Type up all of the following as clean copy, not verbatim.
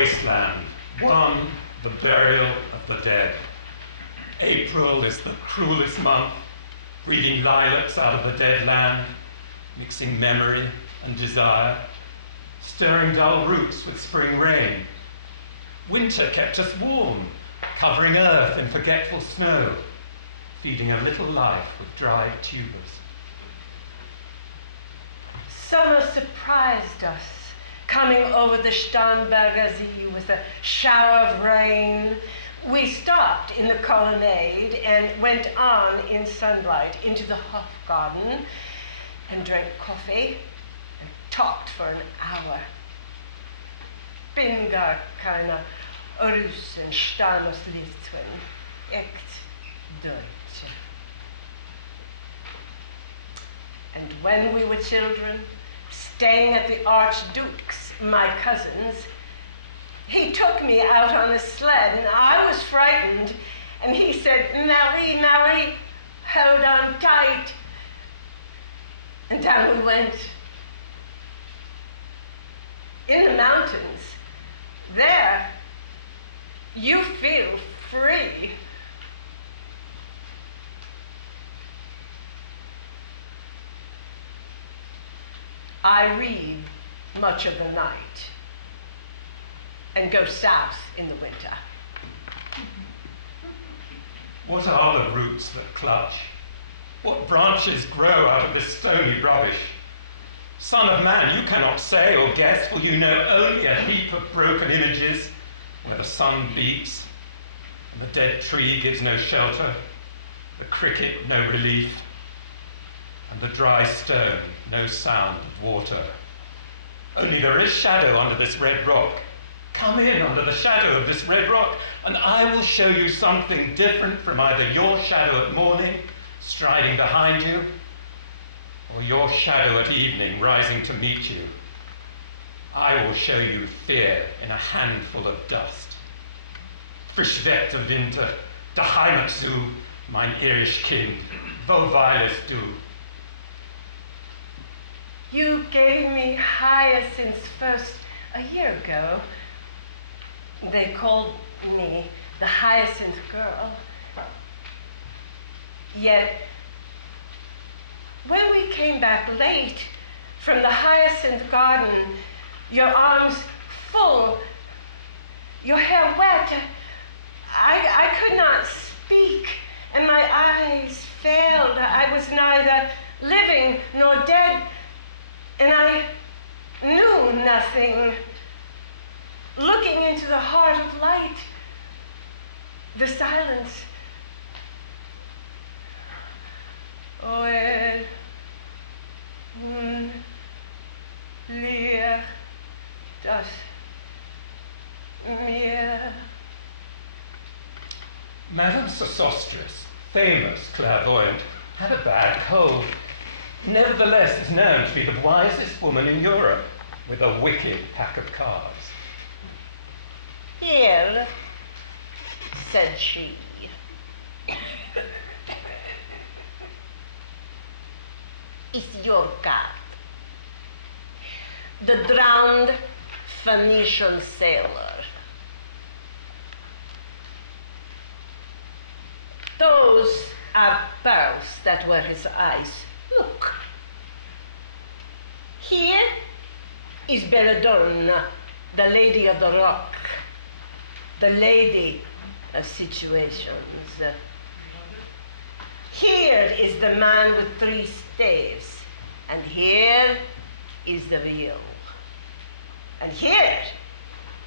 wasteland, one, the burial of the dead. April is the cruelest month, breeding lilacs out of the dead land, mixing memory and desire, stirring dull roots with spring rain. Winter kept us warm, covering earth in forgetful snow, feeding a little life with dried tubers. Summer surprised us, coming over the Starnberger See with a shower of rain. We stopped in the colonnade and went on in sunlight into the Hofgarten and drank coffee and talked for an hour. Bin gar keiner Russen, stam aus Litauen, echt Deutsche. And when we were children, staying at the Archduke's, my cousin's, he took me out on a sled, and I was frightened, and he said, Marie, Marie, hold on tight. And down we went. In the mountains, there, you feel free. I read much of the night and go south in the winter. What are the roots that clutch? What branches grow out of this stony rubbish? Son of man, you cannot say or guess, for you know only a heap of broken images where the sun beats and the dead tree gives no shelter, the cricket no relief, and the dry stone no sound of water. Only there is shadow under this red rock. Come in under the shadow of this red rock, and I will show you something different from either your shadow at morning, striding behind you, or your shadow at evening, rising to meet you. I will show you fear in a handful of dust. Frisch wird der Winter, der Heimat zu, mein irisch Kind, wo weilest du? You gave me hyacinths first a year ago. They called me the Hyacinth Girl. Yet, when we came back late from the Hyacinth Garden, your arms full, your hair wet, I could not speak, and my eyes failed. I was neither living nor dead, and I knew nothing. Looking into the heart of light, the silence. Oel, Licht, das mir. Madame Sosostris, famous clairvoyant, had a bad cold. Nevertheless is known to be the wisest woman in Europe, with a wicked pack of cards. Here, said she, is your card. The drowned Phoenician sailor. Those are pearls that were his eyes. Look. Here is Belladonna, the lady of the rock, the lady of situations. Here is the man with 3 staves, and here is the wheel. And here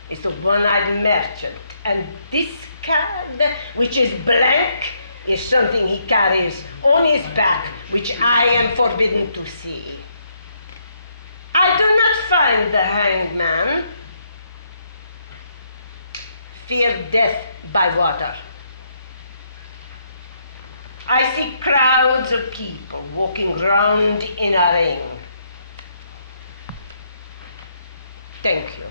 is the one-eyed merchant, and this card, which is blank, is something he carries on his back, which I am forbidden to see. I do not find the hanged man. Fear death by water. I see crowds of people walking round in a ring. Thank you.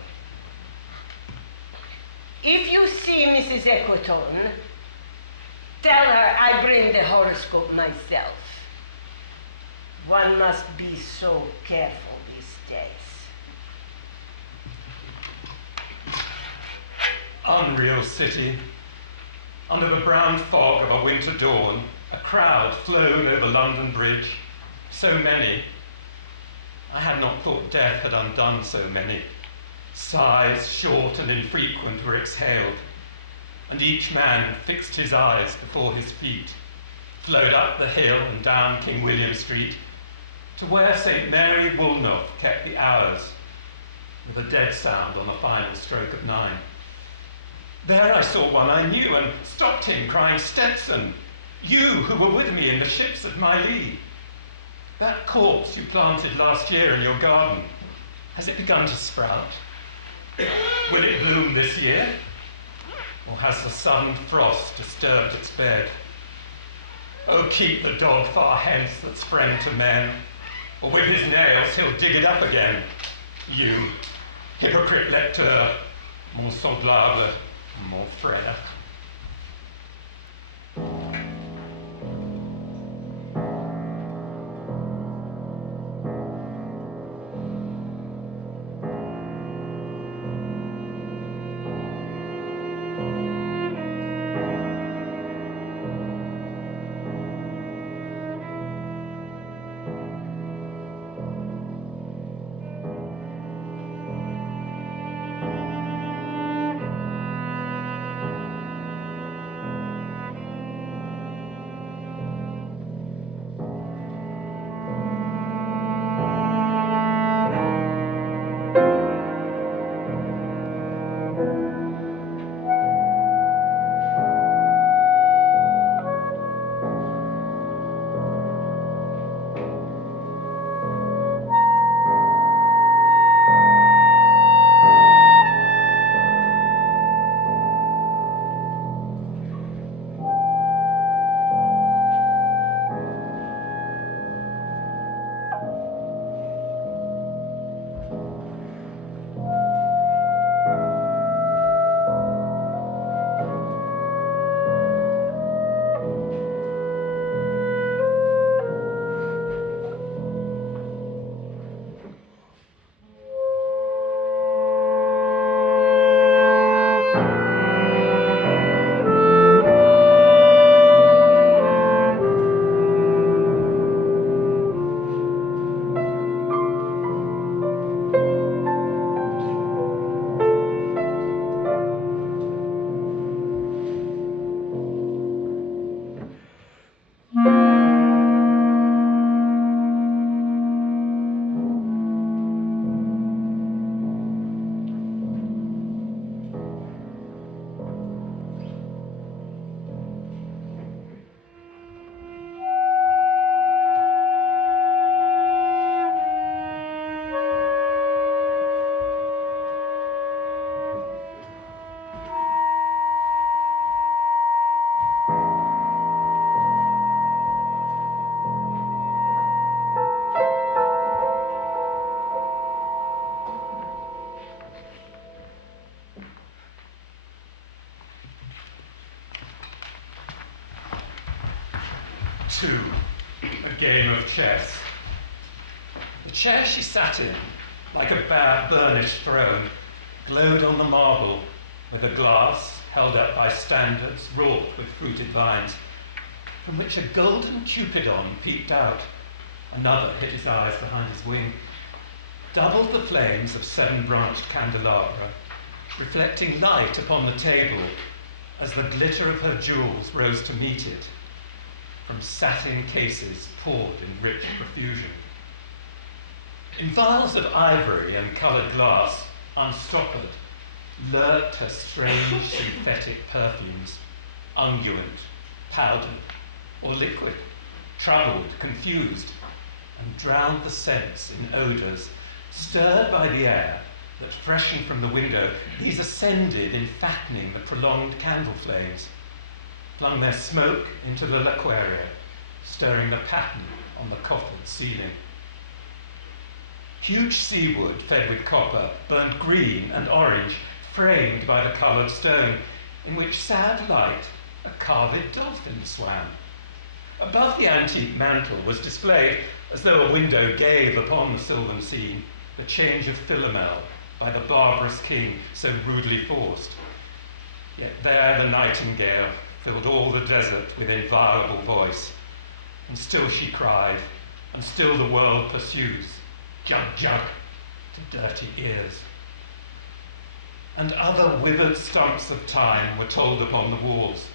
If you see Mrs. Equaton, tell her I bring the horoscope myself. One must be so careful these days. Unreal city. Under the brown fog of a winter dawn, a crowd flowed over London Bridge. So many. I had not thought death had undone so many. Sighs, short and infrequent, were exhaled, and each man fixed his eyes before his feet, flowed up the hill and down King William Street, to where St. Mary Woolnoth kept the hours, with a dead sound on the final stroke of 9. There I saw one I knew and stopped him, crying, "Stetson, you who were with me in the ships of my lee. That corpse you planted last year in your garden, has it begun to sprout? Will it bloom this year? Or has the sudden frost disturbed its bed? Oh, keep the dog far hence that's friend to men, or with his nails he'll dig it up again. You, hypocrite lecteur, mon semblable, mon frère." Two, a game of chess. The chair she sat in, like a bare burnished throne, glowed on the marble with a glass held up by standards wrought with fruited vines, from which a golden cupidon peeped out. Another hid his eyes behind his wing, doubled the flames of 7-branched candelabra, reflecting light upon the table as the glitter of her jewels rose to meet it, from satin cases poured in rich profusion. In vials of ivory and coloured glass, unstoppered, lurked her strange synthetic perfumes, unguent, powdered, or liquid, troubled, confused, and drowned the scents in odours, stirred by the air that freshened from the window. These ascended in fattening the prolonged candle flames, flung their smoke into the laquaria, stirring the pattern on the coffered ceiling. Huge seawood fed with copper burned green and orange, framed by the coloured stone, in which sad light a carved dolphin swam. Above the antique mantle was displayed, as though a window gave upon the sylvan scene, the change of Philomel by the barbarous king so rudely forced. Yet there the nightingale filled all the desert with inviolable voice, and still she cried, and still the world pursues, jug, jug, to dirty ears. And other withered stumps of time were told upon the walls.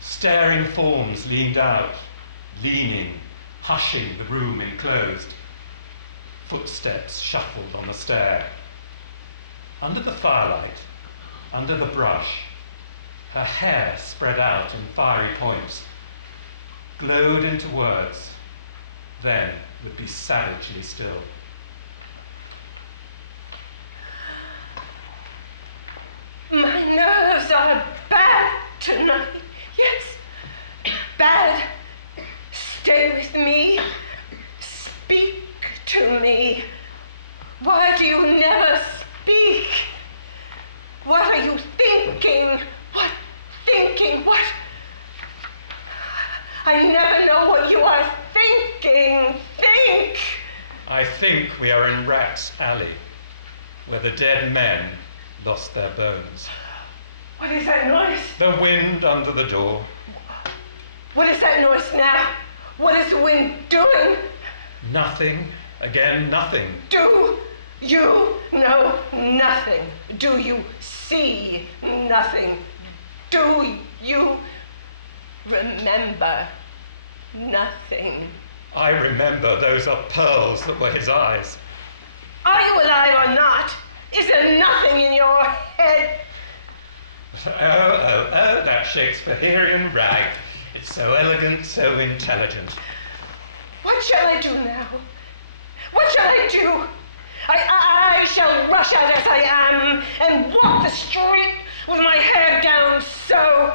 Staring forms leaned out, leaning, hushing the room enclosed. Footsteps shuffled on the stair. Under the firelight, under the brush, her hair spread out in fiery points, glowed into words, then would be savagely still. My nerves are bad tonight. Yes, bad. Stay with me. Speak to me. Why do you never speak? What are you thinking? What thinking? What? I never know what you are thinking. Think! I think we are in Rat's Alley, where the dead men lost their bones. What is that noise? The wind under the door. What is that noise now? What is the wind doing? Nothing. Again, nothing. Do you know nothing? Do you see nothing? Do you remember nothing? I remember those are pearls that were his eyes. Are you alive or not? Is there nothing in your head? Oh, that Shakespearean rag. It's so elegant, so intelligent. What shall I do now? What shall I do? I shall rush out as I am and walk the street with my hair down so.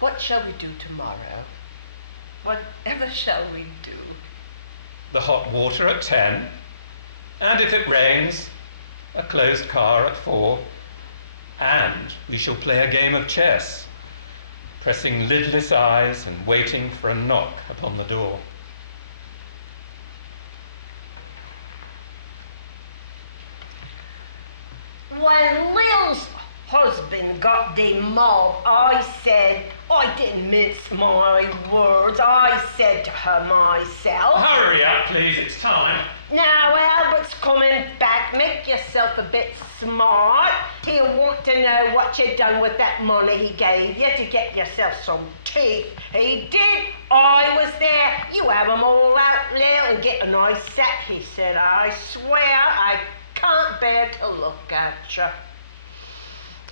What shall we do tomorrow? Whatever shall we do? The hot water at 10, and if it rains, a closed car at 4, and we shall play a game of chess, pressing lidless eyes and waiting for a knock upon the door. When Lil's husband got demobbed, I said, I didn't mince my words, I said to her myself. Hurry up, please, it's time. Now Albert's coming back, make yourself a bit smart. He'll want to know what you done with that money he gave you to get yourself some teeth. He did, I was there. You have 'em all out, Lil, and get a nice set, he said. I swear I can't bear to look at you.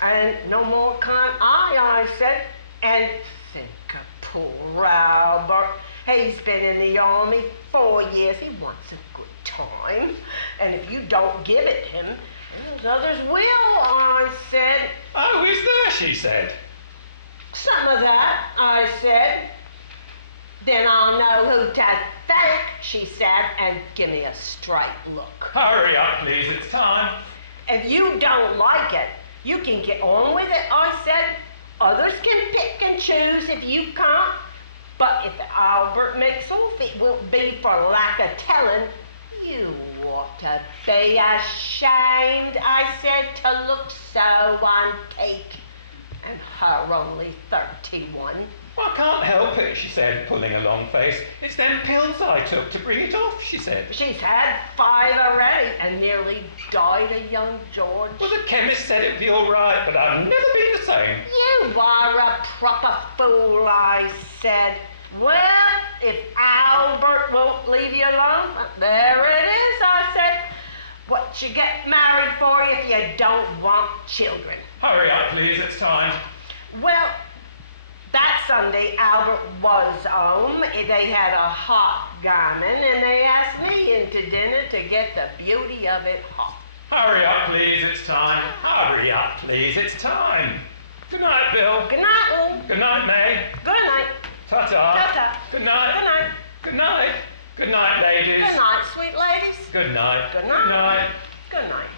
And no more can't I said. And think of poor Albert. He's been in the army 4 years. He wants a good time. And if you don't give it him, those others will, I said. Oh, is there, she said. Some of that, I said. Then I'll know who to thank, she said, and give me a straight look. Hurry up, please, it's time. If you don't like it, you can get on with it, I said. Others can pick and choose if you can't. But if Albert makes off, it won't be for lack of telling. You ought to be ashamed, I said, to look so antique. And her only 31. Well, I can't help it, she said, pulling a long face. It's them pills I took to bring it off, she said. She's had 5 already and nearly died of young George. Well, the chemist said it'd be all right, but I've never been the same. You are a proper fool, I said. Well, if Albert won't leave you alone, there it is, I said. What you get married for if you don't want children? Hurry up, please, it's time. Well, that Sunday, Albert was home. They had a hot gammon, and they asked me into dinner to get the beauty of it hot. Hurry up, please, it's time. Hurry up, please, it's time. Good night, Bill. Good night, Lou. Good night, May. Good night. Ta-ta. Ta-ta. Good night. Good night. Good night. Good night, ladies. Good night, sweet ladies. Good night. Good night. Good night. Good night.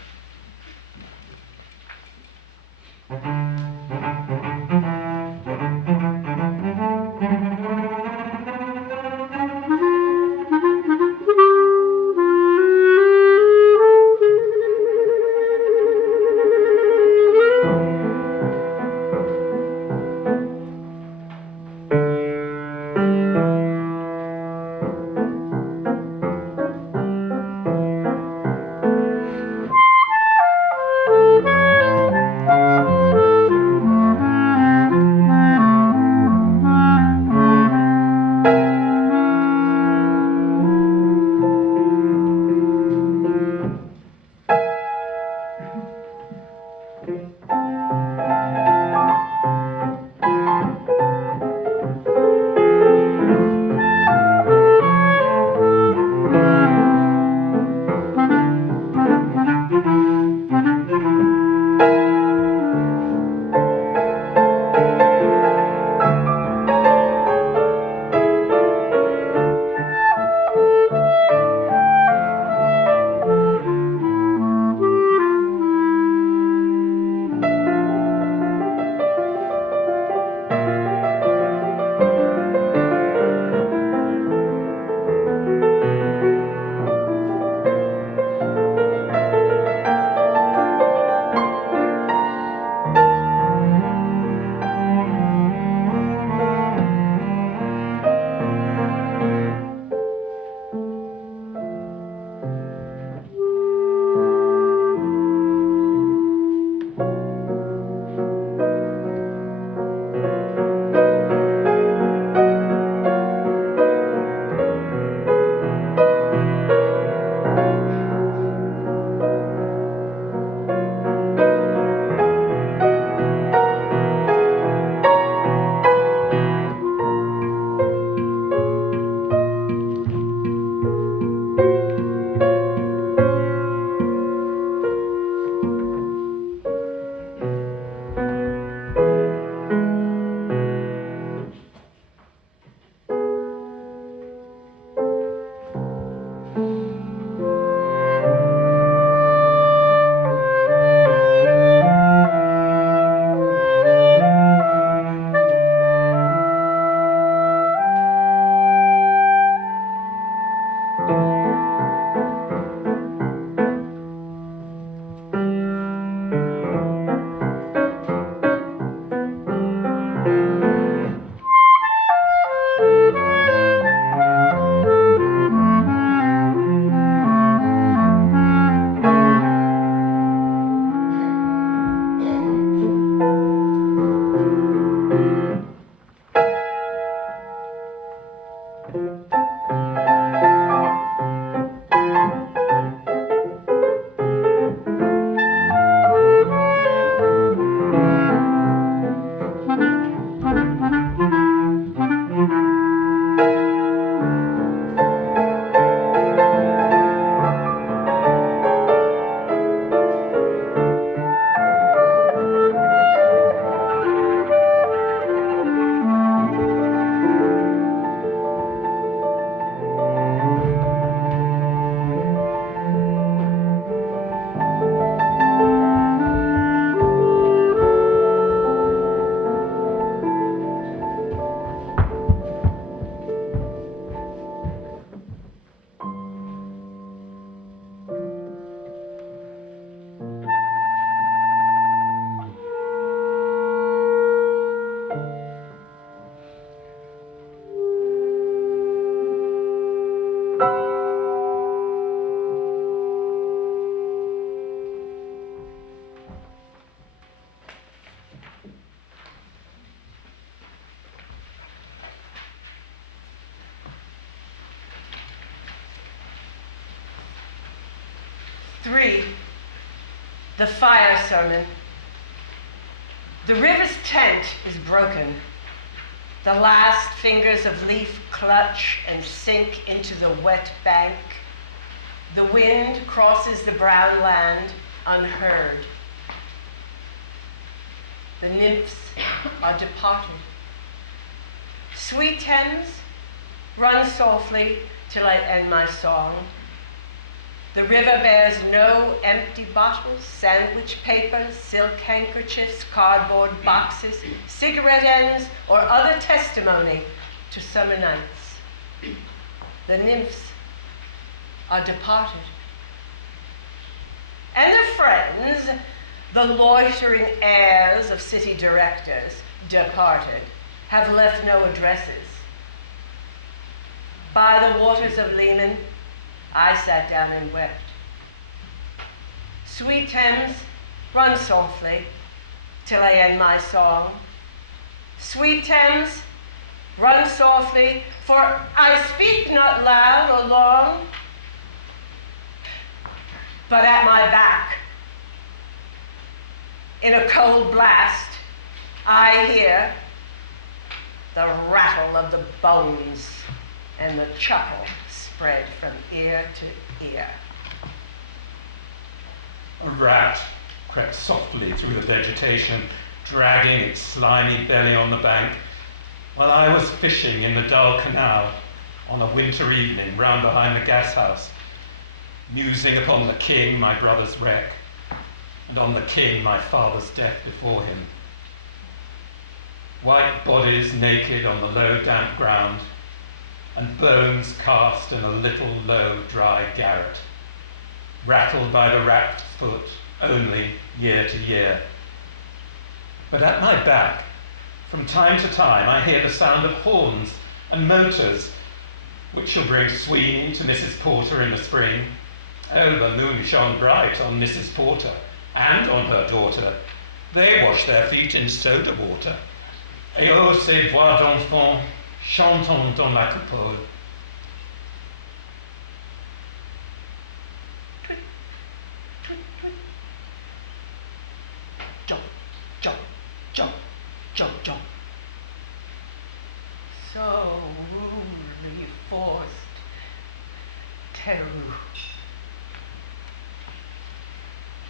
3. The fire sermon. The river's tent is broken. The last fingers of leaf clutch and sink into the wet bank. The wind crosses the brown land unheard. The nymphs are departed. Sweet Thames, run softly till I end my song. The river bears no empty bottles, sandwich papers, silk handkerchiefs, cardboard boxes, cigarette ends, or other testimony to summer nights. The nymphs are departed. And their friends, the loitering heirs of city directors, departed, have left no addresses. By the waters of Lehman, I sat down and wept. Sweet Thames, run softly till I end my song. Sweet Thames, run softly, for I speak not loud or long, but at my back, in a cold blast, I hear the rattle of the bones and the chuckle spread from ear to ear. A rat crept softly through the vegetation, dragging its slimy belly on the bank, while I was fishing in the dull canal on a winter evening round behind the gas house, musing upon the king, my brother's wreck, and on the king, my father's death before him. White bodies naked on the low, damp ground, and bones cast in a little, low, dry garret, rattled by the rat's foot only year to year. But at my back, from time to time, I hear the sound of horns and motors, which shall bring Sweeney to Mrs. Porter in the spring. Oh, the moon shone bright on Mrs. Porter and on her daughter. They wash their feet in soda water. Et oh, ces voix d'enfants chantant dans la coupole. Jump, jump, jump, jump, jump. So rudely forced, terror.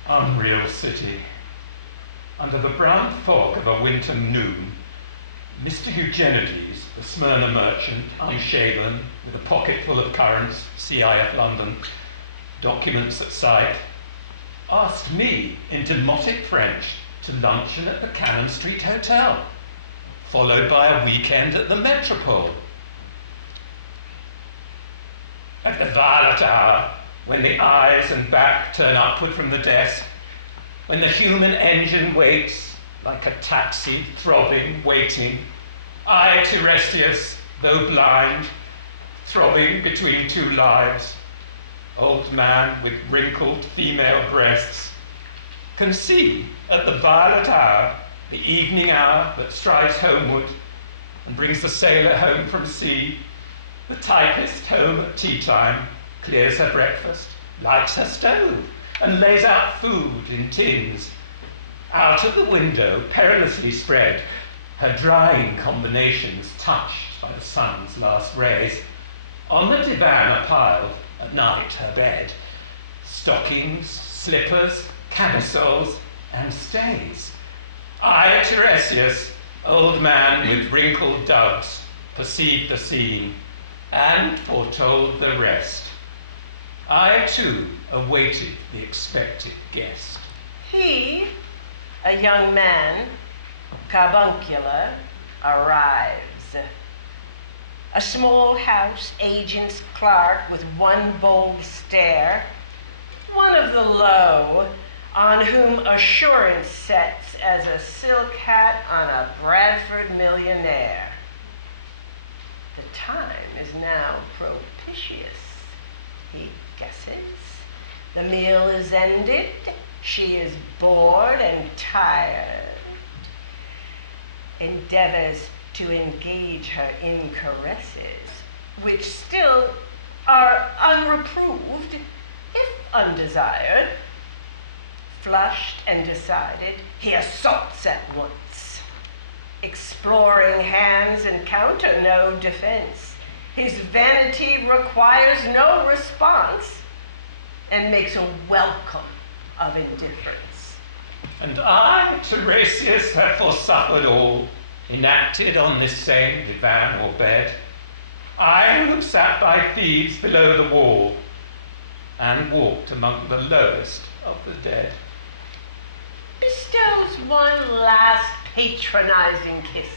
Unreal city. Under the brown fog of a winter noon, Mr. Eugenides, the Smyrna merchant, unshaven, with a pocket full of currants, CIF London, documents at sight, asked me in demotic French to luncheon at the Cannon Street Hotel, followed by a weekend at the Metropole. At the violet hour, when the eyes and back turn upward from the desk, when the human engine waits like a taxi, throbbing, waiting, I, Tiresias, though blind, throbbing between two lives, old man with wrinkled female breasts, can see at the violet hour, the evening hour that strides homeward and brings the sailor home from sea, the typist home at tea time, clears her breakfast, lights her stove, and lays out food in tins. Out of the window, perilously spread, her drying combinations touched by the sun's last rays. On the divan are piled, at night, her bed, stockings, slippers, camisoles, and stays. I, Tiresias, old man with wrinkled dugs, perceived the scene and foretold the rest. I, too, awaited the expected guest. He, a young man, carbuncular, arrives. A small house agent's clerk with one bold stare, one of the low, on whom assurance sets as a silk hat on a Bradford millionaire. The time is now propitious, he guesses. The meal is ended. She is bored and tired. Endeavors to engage her in caresses, which still are unreproved, if undesired. Flushed and decided, he assaults at once. Exploring hands encounter no defense. His vanity requires no response and makes a welcome of indifference. And I, Tiresias, have forsuffered all, enacted on this same divan or bed. I who sat by thieves below the wall and walked among the lowest of the dead. Bestows one last patronizing kiss,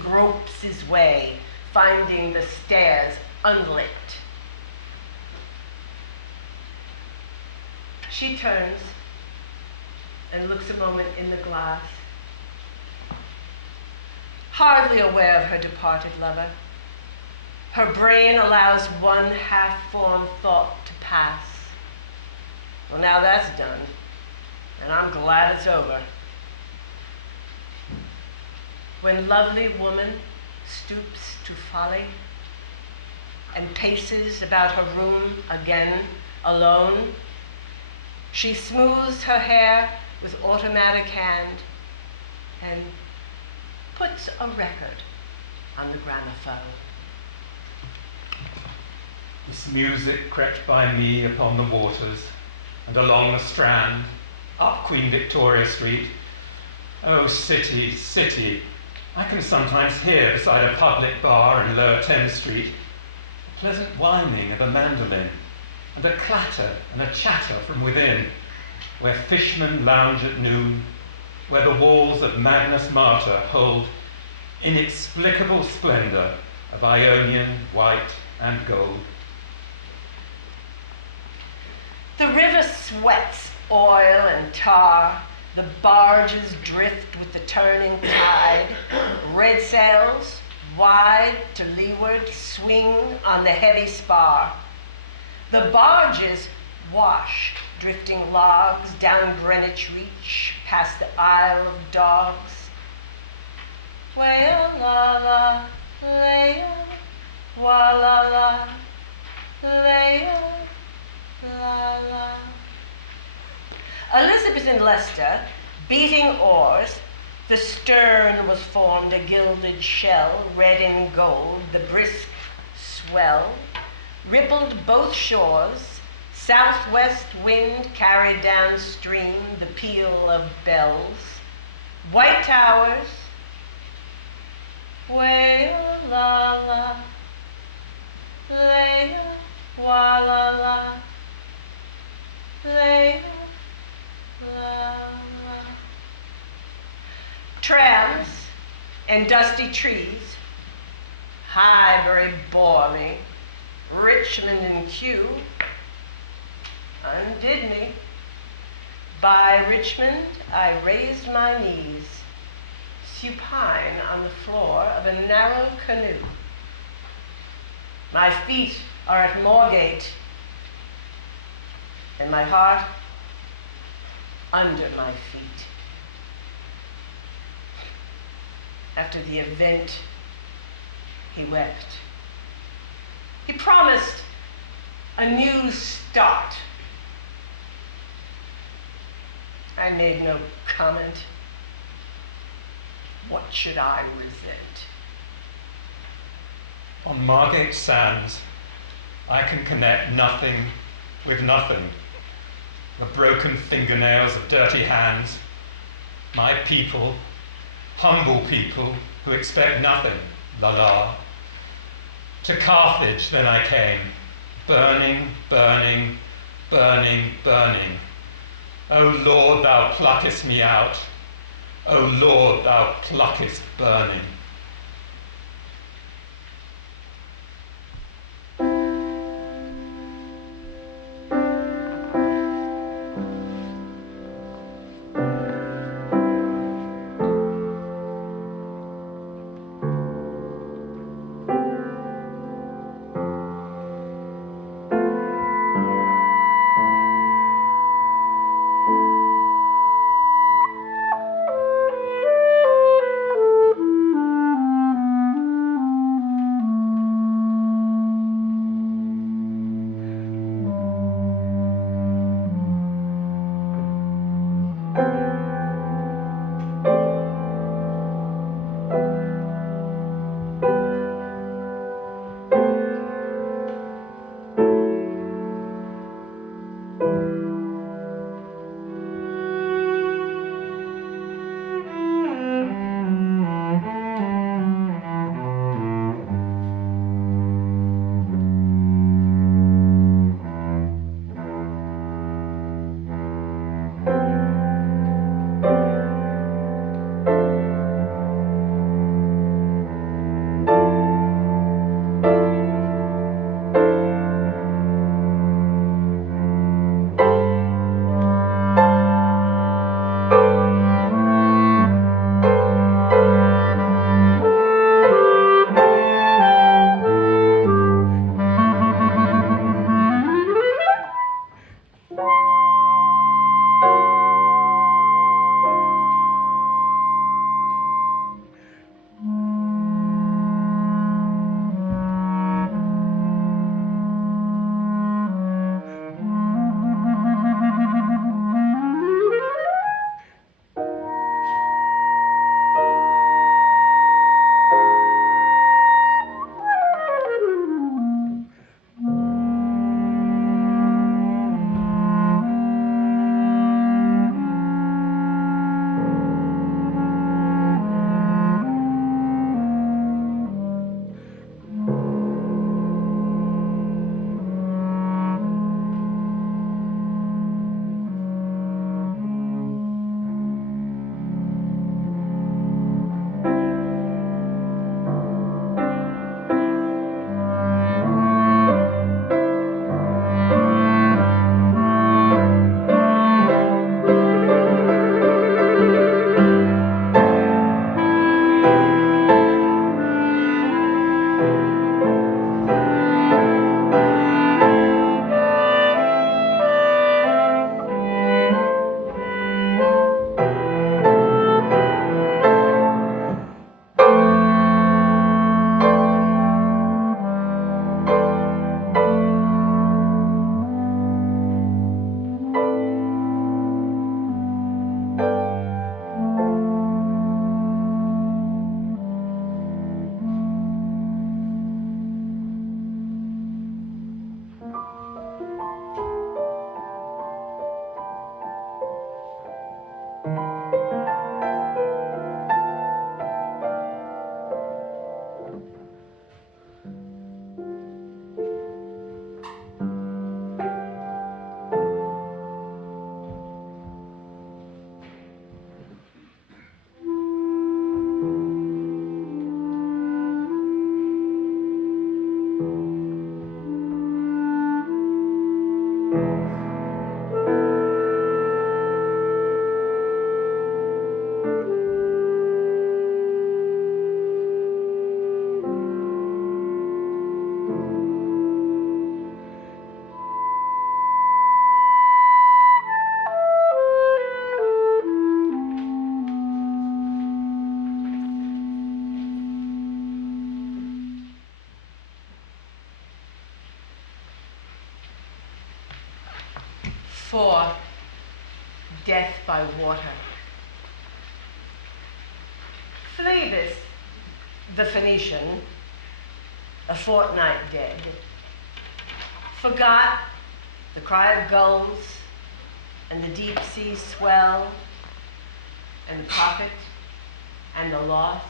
gropes his way, finding the stairs unlit. She turns and looks a moment in the glass, hardly aware of her departed lover. Her brain allows one half-formed thought to pass. Well, now that's done, and I'm glad it's over. When lovely woman stoops to folly and paces about her room again alone, she smooths her hair with automatic hand and puts a record on the gramophone. This music crept by me upon the waters and along the Strand, up Queen Victoria Street. Oh, city, city, I can sometimes hear beside a public bar in Lower Thames Street the pleasant whining of a mandolin and a clatter and a chatter from within, where fishermen lounge at noon, where the walls of Magnus Martyr hold inexplicable splendor of Ionian white and gold. The river sweats oil and tar. The barges drift with the turning tide. Red sails, wide to leeward, swing on the heavy spar. The barges wash drifting logs down Greenwich Reach, past the Isle of Dogs. Wa-la-la, la-la, wa-la-la, la-la, la-la. Elisabeth and Leicester, beating oars, the stern was formed a gilded shell, red and gold, the brisk swell, rippled both shores, southwest wind carried downstream the peal of bells, white towers, wa-la-la, la-la, wa-la-la, la-la. Trams and dusty trees, Highbury bore me, Richmond and Kew undid me. By Richmond I raised my knees, supine on the floor of a narrow canoe. My feet are at Moorgate, and my heart under my feet. After the event, he wept. He promised a new start. I made no comment. What should I resent? On Margate sands, I can connect nothing with nothing. The broken fingernails of dirty hands, my people, humble people who expect nothing, la-la. To Carthage then I came, burning, burning, burning, burning. O Lord, thou pluckest me out. O Lord, thou pluckest burning. 4. Death by water. Phlebas, the Phoenician, a fortnight dead, forgot the cry of gulls and the deep sea swell and the prophet and the loss.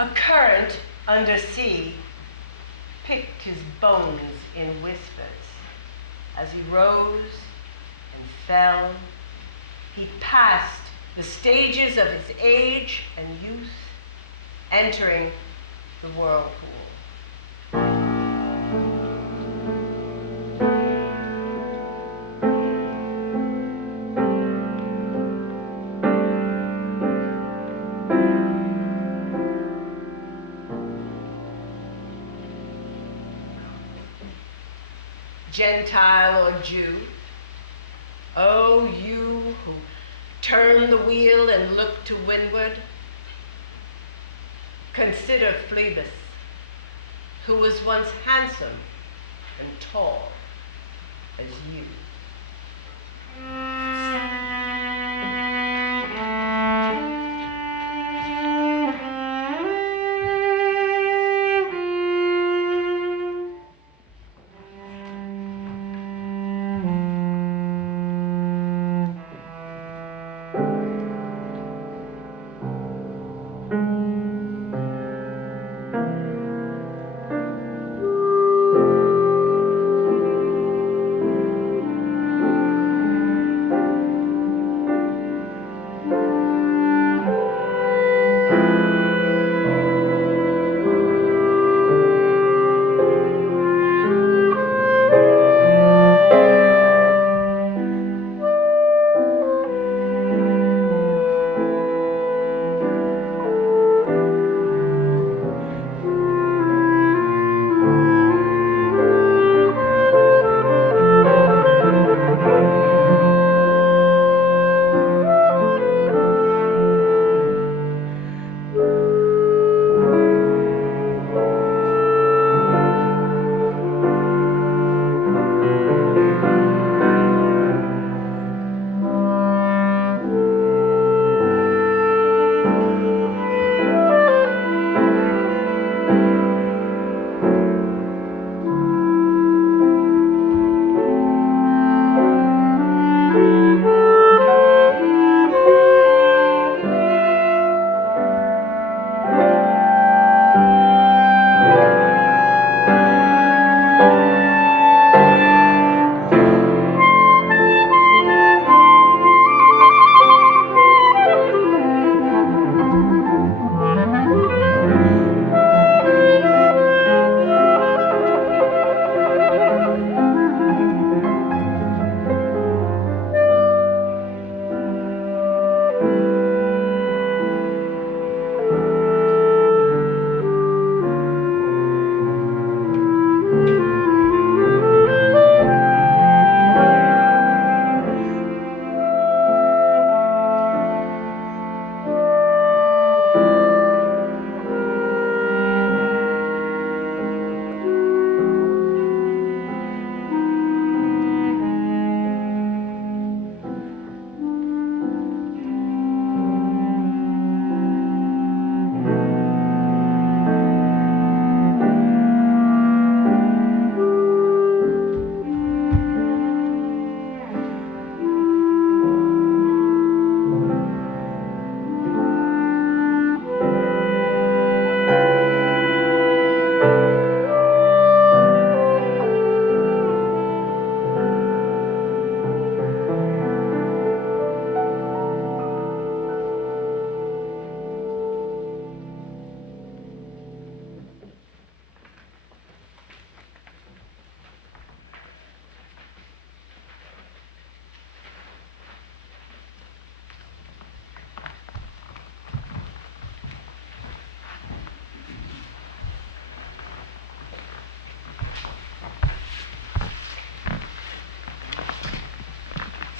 A current under sea picked his bones in whispers. As he rose and fell, he passed the stages of his age and youth, entering the whirlpool. Gentile or Jew, oh, you who turn the wheel and look to windward, consider Phlebas, who was once handsome and tall as you.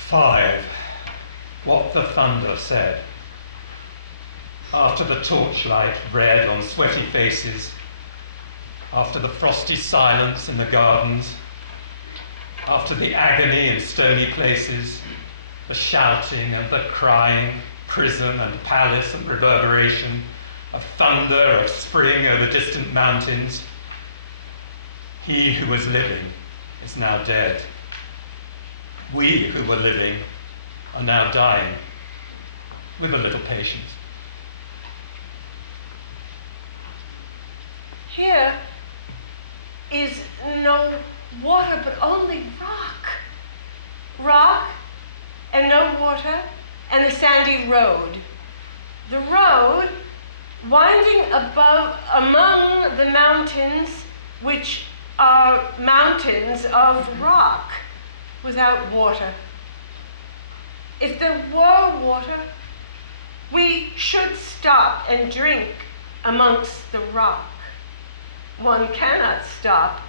5. What the thunder said. After the torchlight red on sweaty faces, after the frosty silence in the gardens, after the agony in stony places, the shouting and the crying, prison and palace and reverberation, of thunder of spring over distant mountains, he who was living is now dead. We who were living are now dying, with a little patience. Here is no water, but only rock. Rock and no water and a sandy road. The road winding above among the mountains, which are mountains of rock without water. If there were water, we should stop and drink amongst the rock. One cannot stop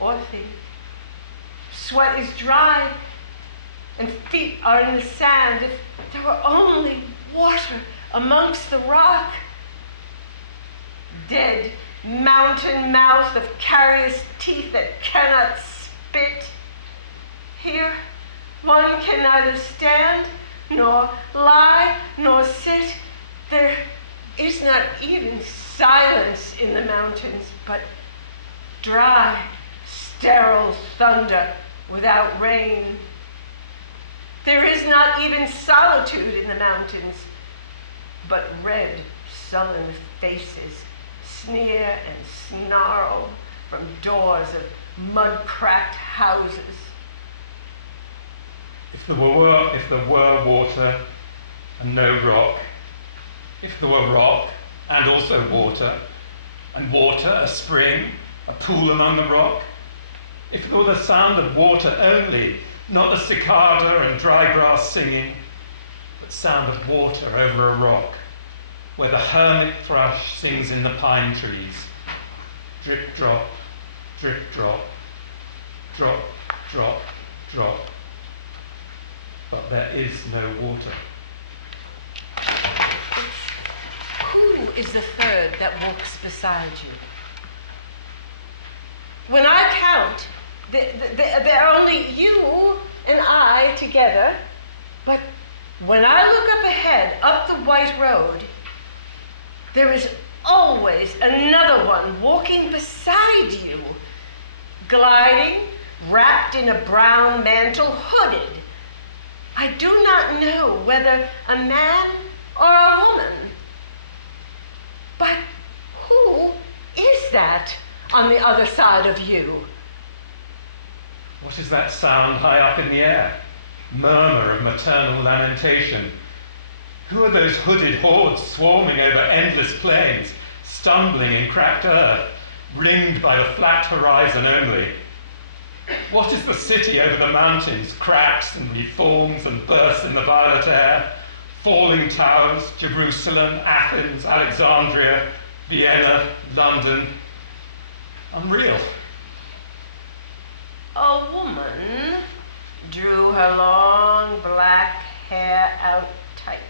or think. Sweat is dry and feet are in the sand. If there were only water amongst the rock. Dead mountain mouth of carious teeth that cannot spit. Here one can neither stand, nor lie, nor sit. There is not even silence in the mountains, but dry, sterile thunder without rain. There is not even solitude in the mountains, but red, sullen faces sneer and snarl from doors of mud-cracked houses. If there were water and no rock, if there were rock and also water, and water, a spring, a pool among the rock, if there were the sound of water only, not the cicada and dry grass singing, but sound of water over a rock, where the hermit thrush sings in the pine trees, drip, drop, drip, drop, drop, drop, drop. But there is no water. Who is the third that walks beside you? When I count, there are only you and I together, but when I look up ahead, up the white road, there is always another one walking beside you, gliding, wrapped in a brown mantle, hooded. I do not know whether a man or a woman. But who is that on the other side of you? What is that sound high up in the air? Murmur of maternal lamentation. Who are those hooded hordes swarming over endless plains, stumbling in cracked earth, ringed by the flat horizon only? What is the city over the mountains, cracks and reforms and bursts in the violet air, falling towers, Jerusalem, Athens, Alexandria, Vienna, London? Unreal. A woman drew her long black hair out tight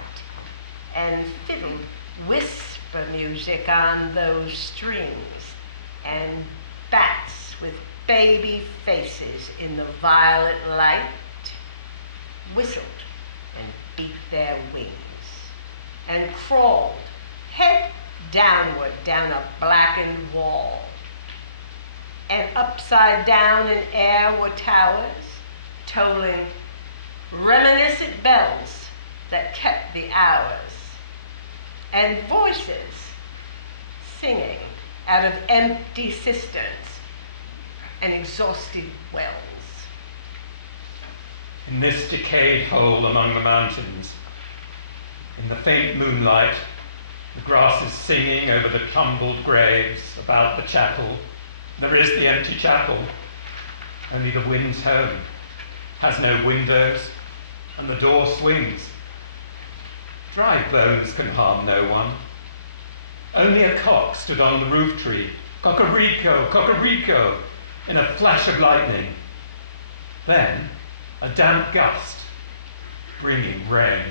and fiddled whisper music on those strings, and bats with baby faces in the violet light whistled and beat their wings and crawled head downward down a blackened wall. And upside down in air were towers tolling reminiscent bells that kept the hours, and voices singing out of empty cisterns and exhausted wells. In this decayed hole among the mountains, in the faint moonlight, the grass is singing over the tumbled graves about the chapel. There is the empty chapel, only the wind's home, has no windows, and the door swings. Dry bones can harm no one. Only a cock stood on the roof tree, cockerico, cockerico, in a flash of lightning. Then a damp gust, bringing rain.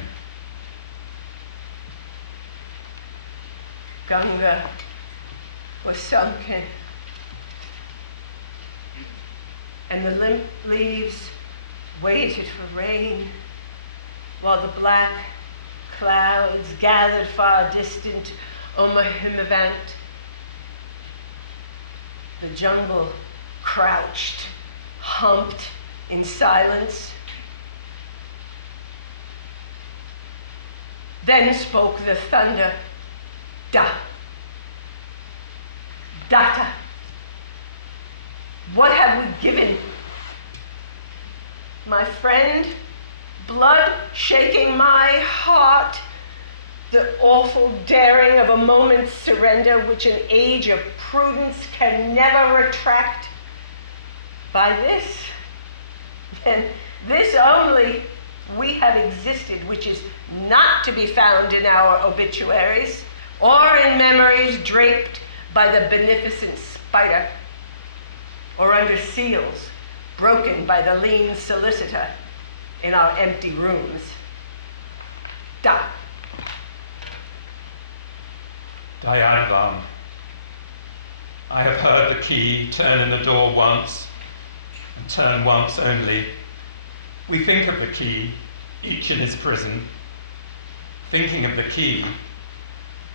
Ganga was sunken, and the limp leaves waited for rain, while the black clouds gathered far distant over Himavant. The jungle crouched, humped in silence. Then spoke the thunder, Da, Datta. What have we given? My friend, blood shaking my heart, the awful daring of a moment's surrender which an age of prudence can never retract. By this, and this only, we have existed, which is not to be found in our obituaries or in memories draped by the beneficent spider, or under seals broken by the lean solicitor in our empty rooms. Da. Dayadvam. I have heard the key turn in the door once, and turn once only. We think of the key, each in his prison. Thinking of the key,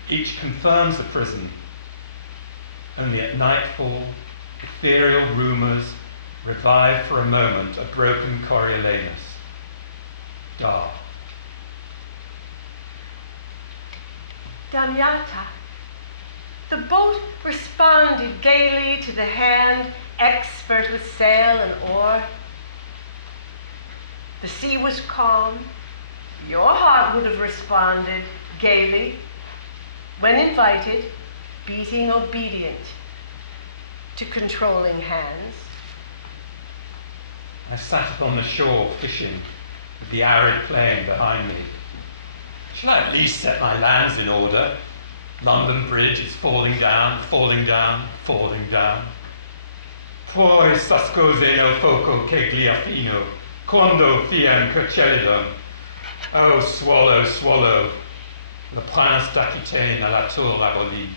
each confirms the prison. Only at nightfall, ethereal rumours revive for a moment a broken Coriolanus. Da. Danyata. The boat responded gaily to the hand, expert with sail and oar. The sea was calm. Your heart would have responded gaily when invited, beating obedient to controlling hands. I sat upon the shore fishing with the arid plain behind me. Shall I at least set my lands in order? London Bridge is falling down, falling down, falling down. Poi sta cose nel fuoco che gliafino, quando fian cocellidum. Oh, swallow, swallow, le prince d'Aquitaine à la tour abolie.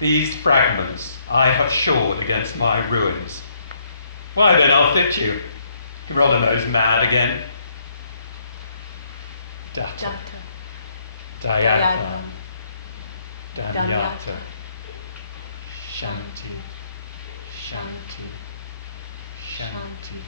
These fragments I have shored against my ruins. Why then, I'll fit you. Hieronymo's mad again. Datta. Dayadva. Danyata. Shanti. Shanti. Shanti.